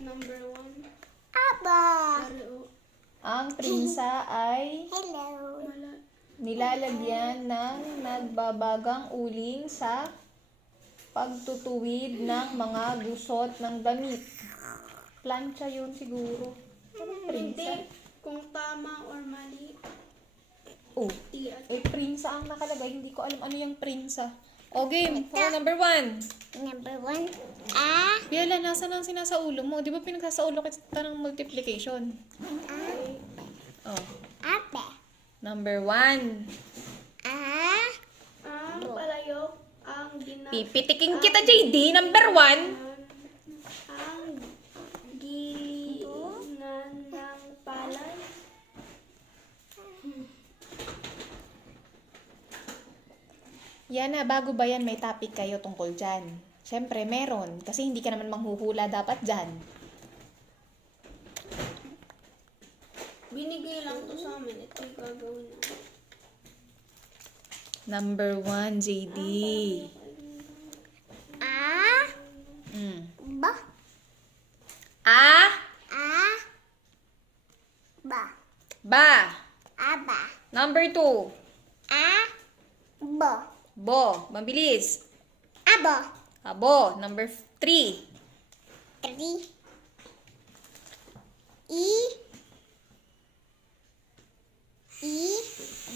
number 1. Aba. Ang prinsa ay Hello. nilalagyan ng nagbabagang uling sa pagtutuwid ng mga gusot ng damit. Plancha yun siguro. Anong prinsa? Hindi. Kung tama or mali. Oh, prinsa ang nakalagay. Hindi ko alam ano yung prinsa. O, game. Number 1. Number 1. A. Biala, nasaan ang sinasaulo mo? Di ba pinagsasaulo kita ng multiplication? Oh. Abe. Number 1. A. Ang palayok, ang Pipitiking kita, JD. Number 1. ang gilingan ng palay. Yan na, bago ba yan, may topic kayo tungkol dyan. Siyempre, meron. Kasi hindi ka naman manghuhula dapat dyan. Binigay lang to sa amin. Ito yung gagawin na. Number 1, JD. A. Ba. A. A. Ba. Ba. Aba. Number 2. A. Bo. Bo. Mabilis. Abo. Abo. Number 3. 3. I.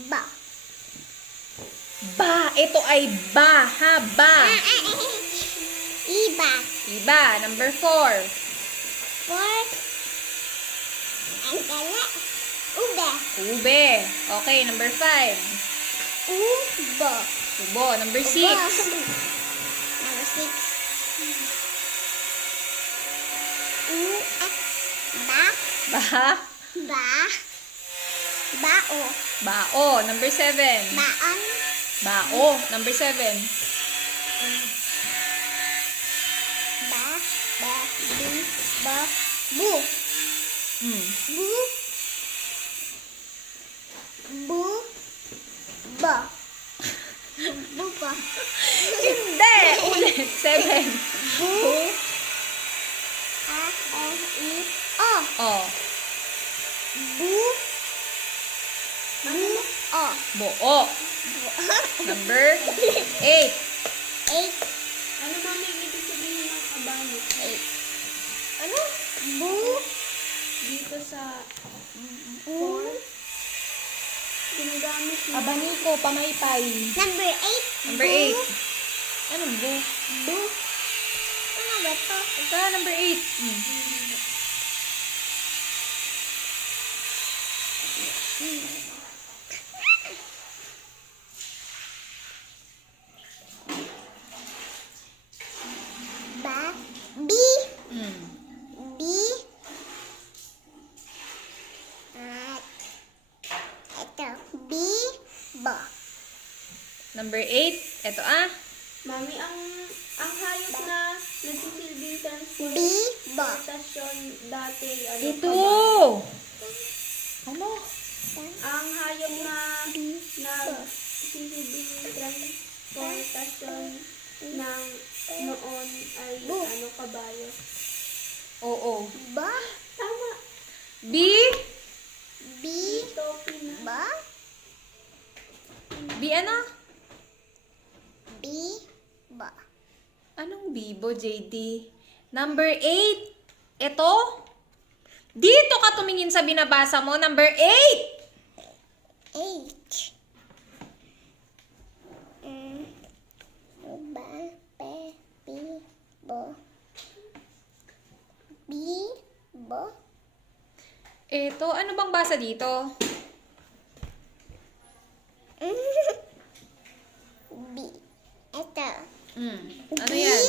Ba. Ba. Ito ay ba. Ha? Ba. Iba. Iba. Number 4. 4. Ang kala. Ube. Ube. Okay. Number 5. Ubo. Ubo. Number 6. Number 6. Ba. Ba. Ba. Bao. Bao. Number 7. Baon. Bao. Number 7. Ba. Ba. Bu. Ba. Bu. Bu. Bu. Ba. Bu ba. Hindi. Ulit. 7. Bu. A. N. I. O. Oh. Bu. Bu. O. Buo. Number 8. 8. Ano mami ibig sabihin ng abano? Ano? Bu. Dito sa Bu. ginagamit mo. Abaniko. Pamaypay. Number 8. Number 8. Anong bu? Bu. Ano ba to? Ito, number 8. Ba. Bi. Bi. At ito. Bi. Bo. Number 8. Ito Mami, ang hayop na nagsisilbing Bi. Bo. transportasyon dati, ano Ito. pa ba? Ano? Ang hayop na nagsisilbing transportasyon ng noon ay ano, kabayo. Oo. Ba. Tama. B. Bi. Topi na. Ba. B ano? Bi. Bo. Anong bibo, JD? Number 8. Ito? Dito ka tumingin sa binabasa mo. Number 8. 8. Ba. Pe. Bi. Bo. Bi. Bo. Ito, ano bang basa dito? Bi. Ito. Ano yan?